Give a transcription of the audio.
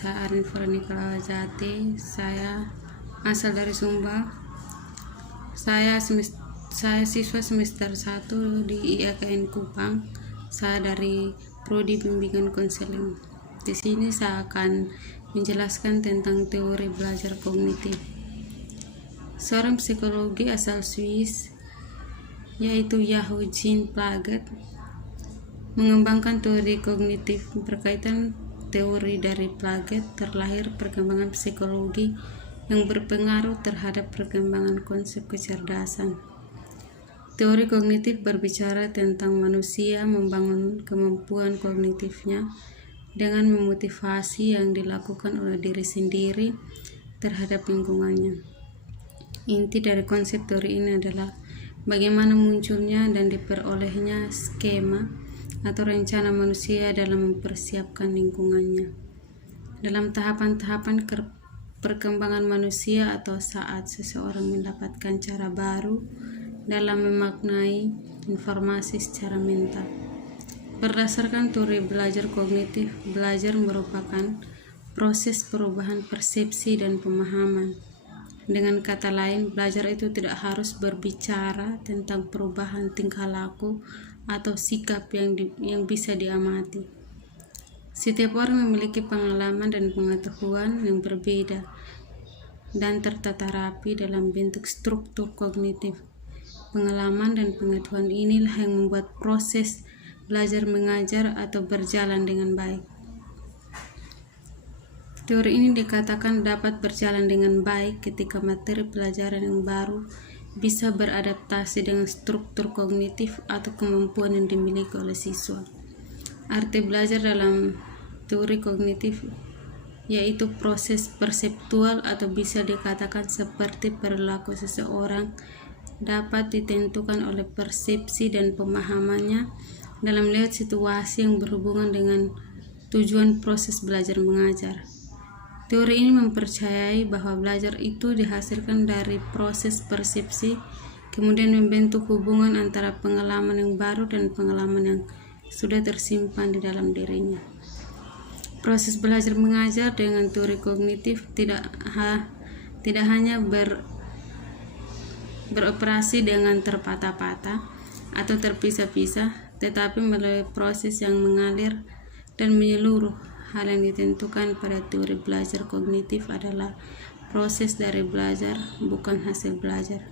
Saya Arin Veronica Jati, saya asal dari Sumba. Saya siswa semester 1 di IAKN Kupang. Saya dari Prodi Bimbingan Konseling. Di sini saya akan menjelaskan tentang teori belajar kognitif. Seorang psikologi asal Swiss, yaitu Yahoo Jean Piaget, mengembangkan teori kognitif. Berkaitan teori dari Piaget, terlahir perkembangan psikologi yang berpengaruh terhadap perkembangan konsep kecerdasan. Teori kognitif berbicara tentang manusia membangun kemampuan kognitifnya dengan memotivasi yang dilakukan oleh diri sendiri terhadap lingkungannya. Inti dari konsep teori ini adalah bagaimana munculnya dan diperolehnya skema atau rencana manusia dalam mempersiapkan lingkungannya. Dalam tahapan-tahapan perkembangan manusia atau saat seseorang mendapatkan cara baru dalam memaknai informasi secara mental. Berdasarkan teori belajar kognitif, belajar merupakan proses perubahan persepsi dan pemahaman. Dengan kata lain, belajar itu tidak harus berbicara tentang perubahan tingkah laku atau sikap yang bisa diamati. Setiap orang memiliki pengalaman dan pengetahuan yang berbeda dan tertata rapi dalam bentuk struktur kognitif. Pengalaman dan pengetahuan inilah yang membuat proses belajar mengajar atau berjalan dengan baik. Teori ini dikatakan dapat berjalan dengan baik ketika materi pelajaran yang baru bisa beradaptasi dengan struktur kognitif atau kemampuan yang dimiliki oleh siswa. Arti belajar dalam teori kognitif yaitu proses perseptual atau bisa dikatakan seperti perilaku seseorang dapat ditentukan oleh persepsi dan pemahamannya dalam melihat situasi yang berhubungan dengan tujuan proses belajar mengajar. Teori ini mempercayai bahwa belajar itu dihasilkan dari proses persepsi, kemudian membentuk hubungan antara pengalaman yang baru dan pengalaman yang sudah tersimpan di dalam dirinya. Proses belajar mengajar dengan teori kognitif tidak hanya beroperasi dengan terpatah-patah atau terpisah-pisah, tetapi melalui proses yang mengalir dan menyeluruh. Hal yang ditentukan pada teori belajar kognitif adalah proses dari belajar, bukan hasil belajar.